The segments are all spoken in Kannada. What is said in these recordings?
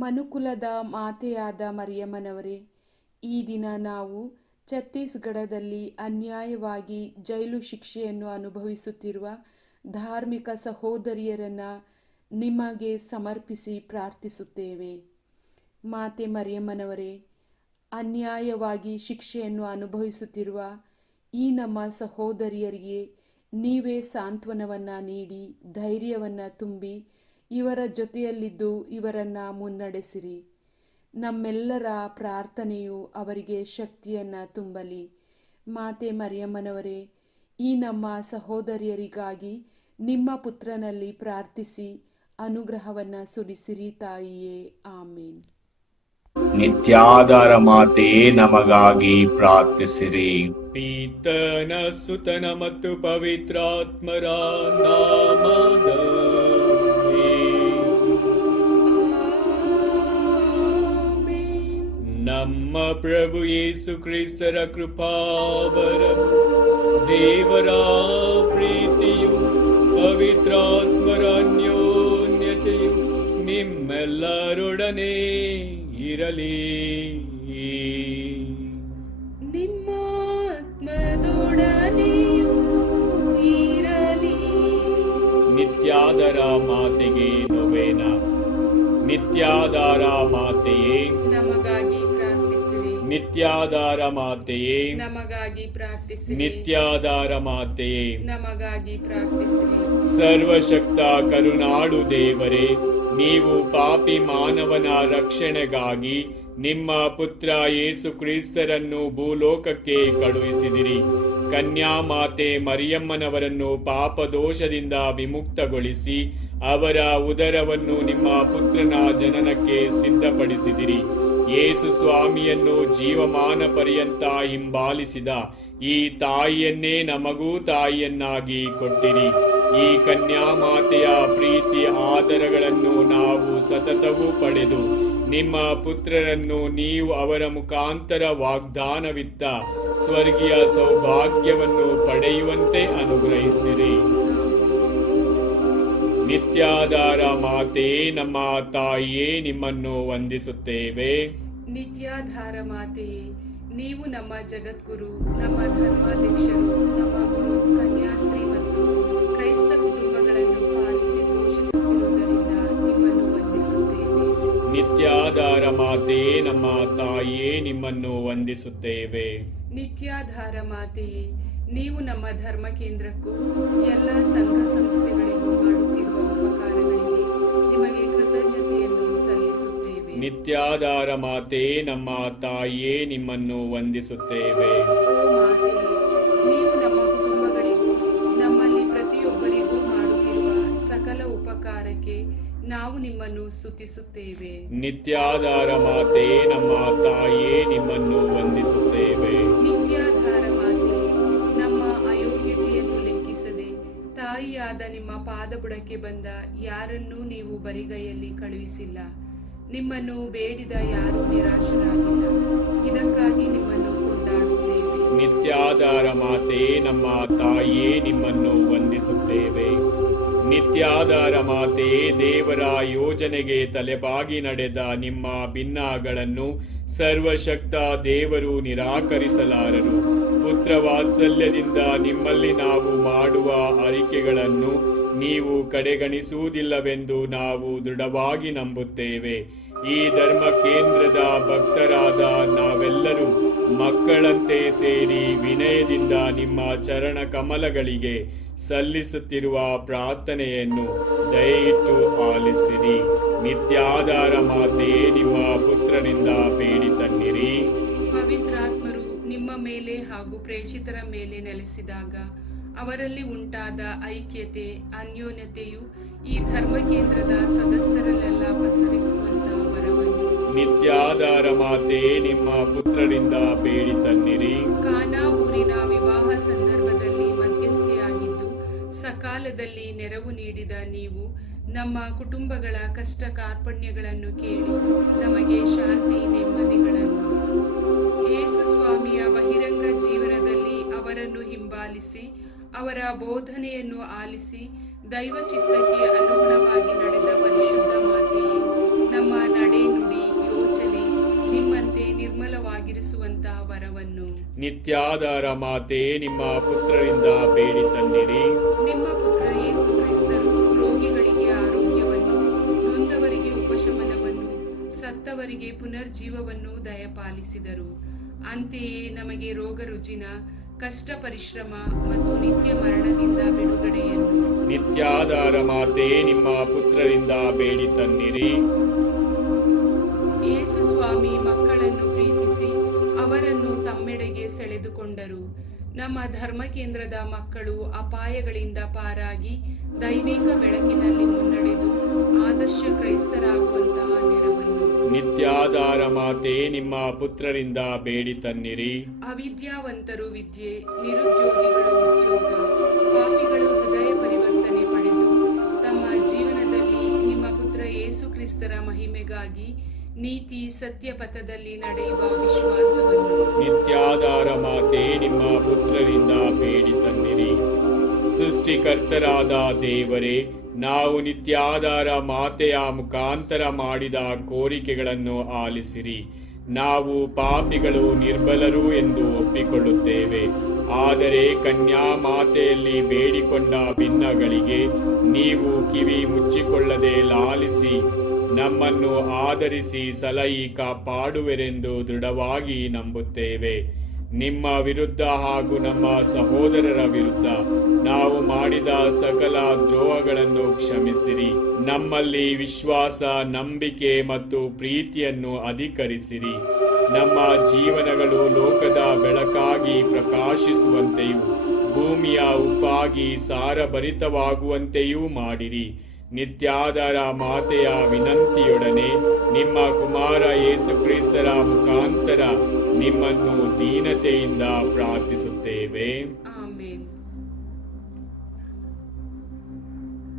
ಮನುಕುಲದ ಮಾತೆಯಾದ ಮರಿಯಮ್ಮನವರೇ, ಈ ದಿನ ನಾವು ಛತ್ತೀಸ್ಗಢದಲ್ಲಿ ಅನ್ಯಾಯವಾಗಿ ಜೈಲು ಶಿಕ್ಷೆಯನ್ನು ಅನುಭವಿಸುತ್ತಿರುವ ಧಾರ್ಮಿಕ ಸಹೋದರಿಯರನ್ನು ನಿಮಗೆ ಸಮರ್ಪಿಸಿ ಪ್ರಾರ್ಥಿಸುತ್ತೇವೆ. ಮಾತೆ ಮರಿಯಮ್ಮನವರೇ, ಅನ್ಯಾಯವಾಗಿ ಶಿಕ್ಷೆಯನ್ನು ಅನುಭವಿಸುತ್ತಿರುವ ಈ ನಮ್ಮ ಸಹೋದರಿಯರಿಗೆ ನೀವೇ ಸಾಂತ್ವನವನ್ನು ನೀಡಿ, ಧೈರ್ಯವನ್ನು ತುಂಬಿ ಇವರ ಜೊತೆಯಲ್ಲಿದ್ದು ಇವರನ್ನು ಮುನ್ನಡೆಸಿರಿ. ನಮ್ಮೆಲ್ಲರ ಪ್ರಾರ್ಥನೆಯು ಅವರಿಗೆ ಶಕ್ತಿಯನ್ನು ತುಂಬಲಿ. ಮಾತೆ ಮರಿಯಮ್ಮನವರೇ ಈ ನಮ್ಮ ಸಹೋದರಿಯರಿಗಾಗಿ ನಿಮ್ಮ ಪುತ್ರನಲ್ಲಿ ಪ್ರಾರ್ಥಿಸಿ ಅನುಗ್ರಹವನ್ನು ಸುರಿಸಿರಿ ತಾಯಿಯೇ. ಆಮೇನ್. ನಿತ್ಯಾಧಾರ ಮಾತೆಯೇ ನಮಗಾಗಿ ಪ್ರಾರ್ಥಿಸಿರಿ. ಪೀತನ ಸುತನ ಮತ್ತು ಪವಿತ್ರಾತ್ಮರ ನಾಮದಲ್ಲಿ ಪ್ರಭು ಯೇಸು ಕ್ರಿಸ್ತರ ಕೃಪಾವರ ದೇವರ ಪ್ರೀತಿಯು ಪವಿತ್ರಾತ್ಮರ ಅನ್ಯೋನ್ಯತೆಯು ನಿಮ್ಮೆಲ್ಲರೊಡನೆ ಇರಲಿ. ನಿತ್ಯಾದರ ಮಾತೆಗೆ ನೋವೇನ? ನಿತ್ಯಾದಾರ ಮಾತೆಯೇ ನಿತ್ಯಾಧಾರ ಮಾತೆಯೇ ನಮಗಾಗಿ ಪ್ರಾರ್ಥಿಸಿ ನಿತ್ಯಾಧಾರ ಮಾತೆಯೇ ನಮಗಾಗಿ ಪ್ರಾರ್ಥಿಸಿ ಸರ್ವಶಕ್ತ ಕರುನಾಡು ದೇವರೇ ನೀವು ಪಾಪಿ ಮಾನವನ ರಕ್ಷಣೆಗಾಗಿ ನಿಮ್ಮ ಪುತ್ರ ಯೇಸು ಕ್ರಿಸ್ತರನ್ನು ಭೂಲೋಕಕ್ಕೆ ಕಳುಹಿಸಿದಿರಿ. ಕನ್ಯಾ ಮಾತೆ ಮರಿಯಮ್ಮನವರನ್ನು ಪಾಪದೋಷದಿಂದ ವಿಮುಕ್ತಗೊಳಿಸಿ ಅವರ ಉದರವನ್ನು ನಿಮ್ಮ ಪುತ್ರನ ಜನನಕ್ಕೆ ಸಿದ್ಧಪಡಿಸಿದಿರಿ. ಯೇಸು ಸ್ವಾಮಿಯನ್ನು ಜೀವಮಾನ ಪರ್ಯಂತ ಹಿಂಬಾಲಿಸಿದ, ಈ ತಾಯಿಯನ್ನೇ ನಮಗೂ ತಾಯಿಯನ್ನಾಗಿ ಕೊಟ್ಟಿರಿ. ಈ ಕನ್ಯಾ ಮಾತೆಯ ಪ್ರೀತಿ ಆದರಗಳನ್ನು ನಾವು ಸತತವೂ ಪಡೆದು, ನಿಮ್ಮ ಪುತ್ರರನ್ನು ನೀವು ಅವರ ಮುಖಾಂತರ ವಾಗ್ದಾನವಿತ್ತ, ಸ್ವರ್ಗೀಯ ಸೌಭಾಗ್ಯವನ್ನು ಪಡೆಯುವಂತೆ ಅನುಗ್ರಹಿಸಿರಿ. ನಿತ್ಯಾಧಾರ ಮಾತೆ ನಮ್ಮ ತಾಯಿಯೇ ನಿಮ್ಮನ್ನು ವಂದಿಸುತ್ತೇವೆ. ನಿತ್ಯಾಧಾರ ಮಾತೆಯೇ ನೀವು ನಮ್ಮ ಜಗದ್ಗುರು ನಮ್ಮ ಧರ್ಮಾಧ್ಯಕ್ಷರು ನಮ್ಮ ಗುರು ಕನ್ಯಾಸ್ತ್ರೀ ಮತ್ತು ಕ್ರೈಸ್ತ ಕುಟುಂಬಗಳನ್ನು ಪಾಲಿಸಿ ಪೋಷಿಸುತ್ತಿರುವುದರಿಂದ ನಿಮ್ಮನ್ನು ವಂದಿಸುತ್ತೇವೆ. ನಿತ್ಯಾಧಾರ ಮಾತೆ ನಮ್ಮ ತಾಯಿಯೇ ನಿಮ್ಮನ್ನು ವಂದಿಸುತ್ತೇವೆ. ನಿತ್ಯಾಧಾರ ಮಾತೆಯೇ ನೀವು ನಮ್ಮ ಧರ್ಮ ಕೇಂದ್ರಕ್ಕೂ ಎಲ್ಲ ಸಂಘ ಸಂಸ್ಥೆಗಳಿಗೂ ಮಾಡುತ್ತಿರುವ ನಿತ್ಯಾಧಾರ ಮಾತೇ ನಮ್ಮ ತಾಯಿಯೇ ನಿಮ್ಮನ್ನು ವಂದಿಸುತ್ತೇವೆ. ನೀವು ನಮ್ಮ ಕುಟುಂಬಗಳಿಗೂ ನಮ್ಮಲ್ಲಿ ಪ್ರತಿಯೊಬ್ಬರಿಗೂ ಮಾಡುತ್ತಿರುವ ಸಕಲ ಉಪಕಾರಕ್ಕೆ ನಾವು ನಿಮ್ಮನ್ನು ಸ್ತುತಿಸುತ್ತೇವೆ. ನಿತ್ಯಾಧಾರ ಮಾತೇ ನಮ್ಮ ತಾಯಿಯೇ ನಿಮ್ಮನ್ನು ವಂದಿಸುತ್ತೇವೆ. ನಿತ್ಯಾಧಾರ ಮಾತೆ ನಮ್ಮ ಅಯೋಗ್ಯತೆಯನ್ನು ಲೆಕ್ಕಿಸದೆ ತಾಯಿಯಾದ ನಿಮ್ಮ ಪಾದಬುಡಕ್ಕೆ ಬಂದ ಯಾರನ್ನೂ ನೀವು ಬರಿಗೈಯಲ್ಲಿ ಕಳುಹಿಸಿಲ್ಲ. ನಿಮ್ಮನ್ನು ಬೇಡಿದ ಯಾರೂ ನಿರಾಶರಾಗಿಲ್ಲ. ಇದಕ್ಕಾಗಿ ನಿಮ್ಮನ್ನು ಕೊಂಡಾಡುತ್ತೇವೆ. ನಿತ್ಯಾಧಾರ ಮಾತೆಯೇ ನಮ್ಮ ತಾಯಿಯೇ ನಿಮ್ಮನ್ನು ವಂದಿಸುತ್ತೇವೆ. ನಿತ್ಯಾಧಾರ ಮಾತೆಯೇ ದೇವರ ಯೋಜನೆಗೆ ತಲೆಬಾಗಿ ನಡೆದ ನಿಮ್ಮ ಭಿನ್ನಗಳನ್ನು ಸರ್ವಶಕ್ತ ದೇವರು ನಿರಾಕರಿಸಲಾರರು. ಪುತ್ರ ವಾತ್ಸಲ್ಯದಿಂದ ನಿಮ್ಮಲ್ಲಿ ನಾವು ಮಾಡುವ ಅರಿಕೆಗಳನ್ನು ನೀವು ಕಡೆಗಣಿಸುವುದಿಲ್ಲವೆಂದು ನಾವು ದೃಢವಾಗಿ ನಂಬುತ್ತೇವೆ. ಈ ಧರ್ಮ ಕೇಂದ್ರದ ಭಕ್ತರಾದ ನಾವೆಲ್ಲರೂ ಮಕ್ಕಳಂತೆ ಸೇರಿ ವಿನಯದಿಂದ ನಿಮ್ಮ ಚರಣ ಕಮಲಗಳಿಗೆ ಸಲ್ಲಿಸುತ್ತಿರುವ ಪ್ರಾರ್ಥನೆಯನ್ನು ದಯವಿಟ್ಟು ಆಲಿಸಿರಿ. ನಿತ್ಯಾಧಾರ ಮಾತೆಯೇ ನಿಮ್ಮ ಪುತ್ರನಿಂದ ಬೇಡಿ ತನ್ನಿರಿ. ಪವಿತ್ರಾತ್ಮರು ನಿಮ್ಮ ಮೇಲೆ ಹಾಗೂ ಪ್ರೇಷಿತರ ಮೇಲೆ ನೆಲೆಸಿದಾಗ ಅವರಲ್ಲಿ ಉಂಟಾದ ಐಕ್ಯತೆ, ಅನ್ಯೋನ್ಯತೆಯು ಈ ಧರ್ಮ ಕೇಂದ್ರದ ವರವನ್ನು ನಿತ್ಯಾಧಾರ ಮಾತೆ ನಿಮ್ಮ ಪುತ್ರರಿಂದ ಬೇಡಿ ತನ್ನಿರಿ. ಕಾನಾ ಊರಿನ ವಿವಾಹ ಸಂದರ್ಭದಲ್ಲಿ ಮಧ್ಯಸ್ಥೆಯಾಗಿದ್ದು, ಸಕಾಲದಲ್ಲಿ ನೆರವು ನೀಡಿದ ನೀವು, ನಮ್ಮ ಕುಟುಂಬಗಳ ಕಷ್ಟ ಕಾರ್ಪಣ್ಯಗಳನ್ನು ಕೇಳಿ ನಮಗೆ ಶಾಂತಿ, ನೆಮ್ಮದಿಗಳನ್ನು. ಯೇಸು ಸ್ವಾಮಿಯ ಬಹಿರಂಗ ಜೀವನದಲ್ಲಿ ಅವರನ್ನು ಹಿಂಬಾಲಿಸಿ, ಅವರ ಬೋಧನೆಯನ್ನು ಆಲಿಸಿ ದೈವ ಚಿತ್ತಕ್ಕೆ ಅನುಗುಣವಾಗಿ ನಡೆದ ಪರಿಶುದ್ಧ ಮಾತೆಯೇ. ನಿತ್ಯಾಧಾರ ಮಾತೆ ನಿಮ್ಮ ಪುತ್ರರಿಂದ ಬೇಡಿ ತನ್ನಿರಿ ನಿಮ್ಮ ಪುತ್ರ ಯೇಸು ಕ್ರಿಸ್ತರು ರೋಗಿಗಳಿಗೆ ಆರೋಗ್ಯವನ್ನು ನೊಂದವರಿಗೆ ಉಪಶಮನವನ್ನು ಸತ್ತವರಿಗೆ ಪುನರ್ಜೀವವನ್ನು ದಯಪಾಲಿಸಿದರು. ಅಂತೆಯೇ ನಮಗೆ ರೋಗ ರುಜಿನ ಕಷ್ಟ ಪರಿಶ್ರಮ ಮತ್ತು ನಿತ್ಯ ಮರಣದಿಂದ ಬಿಡುಗಡೆಯನ್ನು. ನಿತ್ಯಾಧಾರ ಮಾತೆ ನಿಮ್ಮ ಪುತ್ರರಿಂದ ಬೇಡಿ ತನ್ನಿರಿ ಯೇಸು ಸ್ವಾಮಿ ಅವರನ್ನು ತಮ್ಮೆಡೆಗೆ ಸೆಳೆದುಕೊಂಡರು. ನಮ್ಮ ಧರ್ಮ ಕೇಂದ್ರದ ಮಕ್ಕಳು ಅಪಾಯಗಳಿಂದ ಪಾರಾಗಿ ದೈವಿಕ ಬೆಳಕಿನಲ್ಲಿ ಮುನ್ನಡೆದು ಆದರ್ಶ ಕ್ರೈಸ್ತರಾಗುವಂತಹ ನೆರವನ್ನು. ನಿತ್ಯಾಧಾರ ಮಾತೆ ನಿಮ್ಮ ಪುತ್ರರಿಂದ ಬೇಡಿ ತನ್ನಿರಿ. ಅವಿದ್ಯಾವಂತರು ವಿದ್ಯೆ ನಿರುದ್ಯೋಗಿಗಳು ಉದ್ಯೋಗ ಪಾಪಿಗಳು ಹೃದಯ ಪರಿವರ್ತನೆ ಪಡೆದು ತಮ್ಮ ಜೀವನದಲ್ಲಿ ನಿಮ್ಮ ಪುತ್ರ ಯೇಸು ಕ್ರಿಸ್ತರ ಮಹಿಮೆಗಾಗಿ ನೀತಿ ಸತ್ಯಪಥದಲ್ಲಿ ನಡೆಯುವ ವಿಶ್ವಾಸವನ್ನು ನಿತ್ಯಾಧಾರ ಮಾತೆ ನಿಮ್ಮ ಪುತ್ರರಿಂದ ಬೇಡಿ ತನ್ನಿರಿ ಸೃಷ್ಟಿಕರ್ತರಾದ ದೇವರೇ, ನಾವು ನಿತ್ಯಾಧಾರ ಮಾತೆಯ ಮುಖಾಂತರ ಮಾಡಿದ ಕೋರಿಕೆಗಳನ್ನು ಆಲಿಸಿರಿ. ನಾವು ಪಾಪಿಗಳು ನಿರ್ಬಲರು ಎಂದು ಒಪ್ಪಿಕೊಳ್ಳುತ್ತೇವೆ. ಆದರೆ ಕನ್ಯಾ ಮಾತೆಯಲ್ಲಿ ಬೇಡಿಕೊಂಡ ಭಿನ್ನಗಳಿಗೆ ನೀವು ಕಿವಿ ಮುಚ್ಚಿಕೊಳ್ಳದೆ ಲಾಲಿಸಿ ನಮ್ಮನ್ನು ಆಧರಿಸಿ ಸಲಹಿ ಕಾಪಾಡುವೆರೆಂದು ದೃಢವಾಗಿ ನಂಬುತ್ತೇವೆ. ನಿಮ್ಮ ವಿರುದ್ಧ ಹಾಗೂ ನಮ್ಮ ಸಹೋದರರ ವಿರುದ್ಧ ನಾವು ಮಾಡಿದ ಸಕಲ ದ್ರೋಹಗಳನ್ನು ಕ್ಷಮಿಸಿರಿ. ನಮ್ಮಲ್ಲಿ ವಿಶ್ವಾಸ, ನಂಬಿಕೆ ಮತ್ತು ಪ್ರೀತಿಯನ್ನು ಅಧಿಕರಿಸಿರಿ. ನಮ್ಮ ಜೀವನಗಳು ಲೋಕದ ಬೆಳಕಾಗಿ ಪ್ರಕಾಶಿಸುವಂತೆಯೂ ಭೂಮಿಯ ಉಪ್ಪಾಗಿ ಸಾರಭರಿತವಾಗುವಂತೆಯೂ ಮಾಡಿರಿ. ನಿತ್ಯಾಧಾರ ಮಾತೆಯ ವಿನಂತಿಯೊಡನೆ ನಿಮ್ಮ ಕುಮಾರ ಯೇಸು ಕ್ರಿಸ್ತರ ಮುಖಾಂತರ ನಿಮ್ಮನ್ನು ದೀನತೆಯಿಂದ ಪ್ರಾರ್ಥಿಸುತ್ತೇವೆ.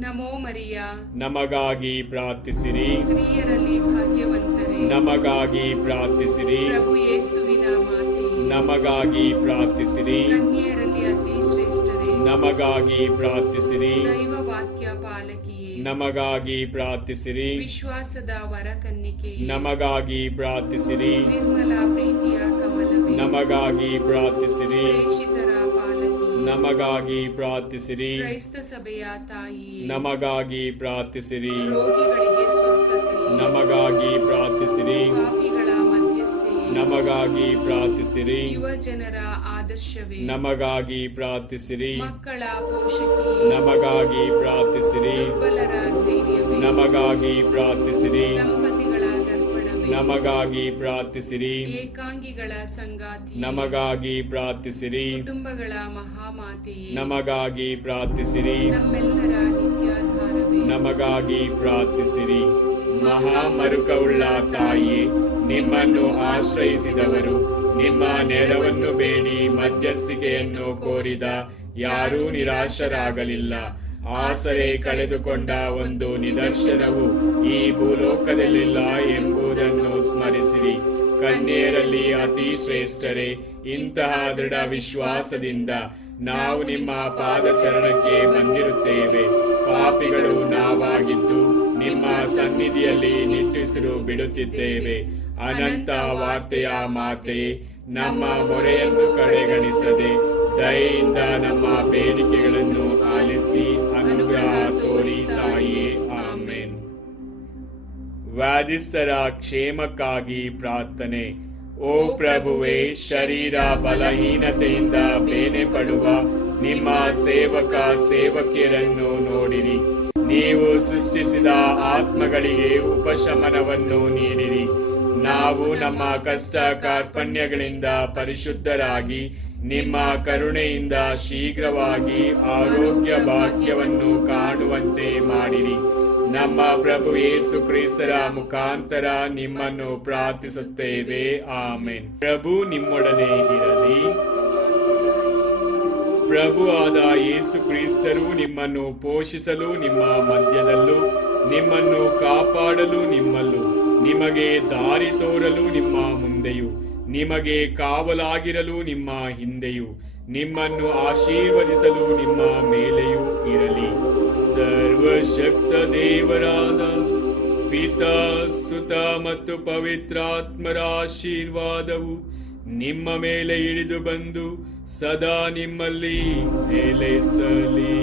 ನಮೋ ಮರಿಯ ನಮಗಾಗಿ ಪ್ರಾರ್ಥಿಸಿರಿ. ಸ್ತ್ರೀಯರಲ್ಲಿ ಭಾಗ್ಯವಂತರೇ. ನಮಗಾಗಿ ಪ್ರಾರ್ಥಿಸಿರಿ. ಪ್ರಭು ಯೇಸುವಿನ ಮಾತೆ. ನಮಗಾಗಿ ಪ್ರಾರ್ಥಿಸಿರಿ. ಕನ್ಯೆಯರಲ್ಲಿ ನಮಗಾಗಿ ಪ್ರಾರ್ಥಿಸಿರಿ. ದೈವ ವಾಕ್ಯ ಪಾಲಕಿಯೇ ನಮಗಾಗಿ ಪ್ರಾರ್ಥಿಸಿರಿ. ವಿಶ್ವಾಸದ ವರ ಕನ್ನಿಕೆ ನಮಗಾಗಿ ಪ್ರಾರ್ಥಿಸಿರಿ. ನಿರ್ಮಲ ಪ್ರೀತಿಯ ಕಮಲವೇ ನಮಗಾಗಿ ಪ್ರಾರ್ಥಿಸಿರಿ. ಪ್ರೇಷಿತರ ಪಾಲಕಿಯೇ ನಮಗಾಗಿ ಪ್ರಾರ್ಥಿಸಿರಿ. ಕ್ರೈಸ್ತ ಸಭೆಯ ತಾಯಿಯೇ ನಮಗಾಗಿ ಪ್ರಾರ್ಥಿಸಿರಿ. ರೋಗಿಗಳಿಗೆ ಸ್ವಸ್ಥತೆ ನಮಗಾಗಿ ಪ್ರಾರ್ಥಿಸಿರಿ. ಪಾಪಿಗಳ ಮಧ್ಯಸ್ಥೆ ನಮಗಾಗಿ ಪ್ರಾರ್ಥಿಸಿರಿ. ಯುವ ಜನರ ನಮಗಾಗಿ ಪ್ರಾರ್ಥಿಸಿರಿ. ಮಕ್ಕಳ ಪೋಷಕಿ. ನಮಗಾಗಿ ಪ್ರಾರ್ಥಿಸಿರಿ. ದುರ್ಬಲರ ಧೈರ್ಯವೇ. ನಮಗಾಗಿ ಪ್ರಾರ್ಥಿಸಿರಿ. ದಂಪತಿಗಳ ದರ್ಪಣವೇ. ನಮಗಾಗಿ ಪ್ರಾರ್ಥಿಸಿರಿ. ಏಕಾಂಗಿಗಳ ಸಂಗಾತಿ ನಮಗಾಗಿ ಪ್ರಾರ್ಥಿಸಿರಿ. ಕುಟುಂಬಗಳ ಮಹಾಮಾತೆಯೇ. ನಮಗಾಗಿ ಪ್ರಾರ್ಥಿಸಿರಿ. ನಮ್ಮೆಲ್ಲರ ನಿತ್ಯಾಧಾರವೇ. ನಮಗಾಗಿ ಪ್ರಾರ್ಥಿಸಿರಿ. ಮಹಾಮರುಕವುಳ್ಳ ತಾಯಿ ನಿಮ್ಮನ್ನು ಆಶ್ರಯಿಸಿದವರು ನಿಮ್ಮ ನೆರವನ್ನು ಬೇಡಿ. ಮಧ್ಯಸ್ಥಿಕೆಯನ್ನು ಕೋರಿದ ಯಾರೂ ನಿರಾಶರಾಗಲಿಲ್ಲ. ಆಸರೆ ಕಳೆದುಕೊಂಡ ಒಂದು ನಿದರ್ಶನವು ಈ ಭೂಲೋಕದಲ್ಲಿಲ್ಲ ಎಂಬುದನ್ನು ಸ್ಮರಿಸಿರಿ. ಕನ್ಯೆಯರಲ್ಲಿ ಅತಿ ಶ್ರೇಷ್ಠರೇ, ಇಂತಹ ದೃಢ ವಿಶ್ವಾಸದಿಂದ ನಾವು ನಿಮ್ಮ ಪಾದಚರಣಕ್ಕೆ ಬಂದಿರುತ್ತೇವೆ. ಪಾಪಿಗಳು ನಾವಾಗಿದ್ದು ನಿಮ್ಮ ಸನ್ನಿಧಿಯಲ್ಲಿ ನಿಟ್ಟುಸಿರು ಬಿಡುತ್ತಿದ್ದೇವೆ. ಅನಂತ ವಾರ್ತೆಯ ಮಾತೆ ನಮ್ಮ ಹೊರೆಯನ್ನು ಕಡೆಗಣಿಸದೆ, ದಯೆಯಿಂದ ನಮ್ಮ ಬೇಡಿಕೆಗಳನ್ನು ಆಲಿಸಿ, ಅನುಗ್ರಹ ತೋರಿ ತಾಯಿಯೇ ಆಮೇನ್. ವ್ಯಾಧಿಸ್ಥರ ಕ್ಷೇಮಕ್ಕಾಗಿ ಪ್ರಾರ್ಥನೆ. ಓ ಪ್ರಭುವೆ, ಶರೀರ ಬಲಹೀನತೆಯಿಂದ ಬೇನೆ ಪಡುವ ನಿಮ್ಮ ಸೇವಕ, ಸೇವಕಿಯರನ್ನು ನೋಡಿರಿ. ನೀವು ಸೃಷ್ಟಿಸಿದ ಆತ್ಮಗಳಿಗೆ ಉಪಶಮನವನ್ನು ನೀಡಿರಿ. ನಾವು ನಮ್ಮ ಕಷ್ಟ ಕಾರ್ಪಣ್ಯಗಳಿಂದ ಪರಿಶುದ್ಧರಾಗಿ, ನಿಮ್ಮ ಕರುಣೆಯಿಂದ ಶೀಘ್ರವಾಗಿ ಆರೋಗ್ಯ ಭಾಗ್ಯವನ್ನು ಕಾಣುವಂತೆ ಮಾಡಿರಿ. ನಮ್ಮ ಪ್ರಭು ಯೇಸು ಕ್ರಿಸ್ತರ ಮುಖಾಂತರ ನಿಮ್ಮನ್ನು ಪ್ರಾರ್ಥಿಸುತ್ತೇವೆ. ಆಮೇನ್. ಪ್ರಭು ನಿಮ್ಮೊಡನೆ ಇರಲಿ. ಪ್ರಭು ಆದ ಯೇಸು ಕ್ರಿಸ್ತರು ನಿಮ್ಮನ್ನು ಪೋಷಿಸಲು ನಿಮ್ಮ ಮಧ್ಯದಲ್ಲೂ, ನಿಮ್ಮನ್ನು ಕಾಪಾಡಲು ನಿಮ್ಮಲ್ಲೂ. ನಿಮಗೆ ದಾರಿ ತೋರಲು ನಿಮ್ಮ ಮುಂದೆಯೂ, ನಿಮಗೆ ಕಾವಲಾಗಿರಲು ನಿಮ್ಮ ಹಿಂದೆಯು, ನಿಮ್ಮನ್ನು ಆಶೀರ್ವದಿಸಲು ನಿಮ್ಮ ಮೇಲೆಯೂ ಇರಲಿ. ಸರ್ವಶಕ್ತ ದೇವರಾದ ಪಿತಾ, ಸುತ ಮತ್ತು ಪವಿತ್ರಾತ್ಮರ ಆಶೀರ್ವಾದವು ನಿಮ್ಮ ಮೇಲೆ ಇಳಿದು ಬಂದು ಸದಾ ನಿಮ್ಮಲ್ಲಿ ನೆಲೆಸಲಿ.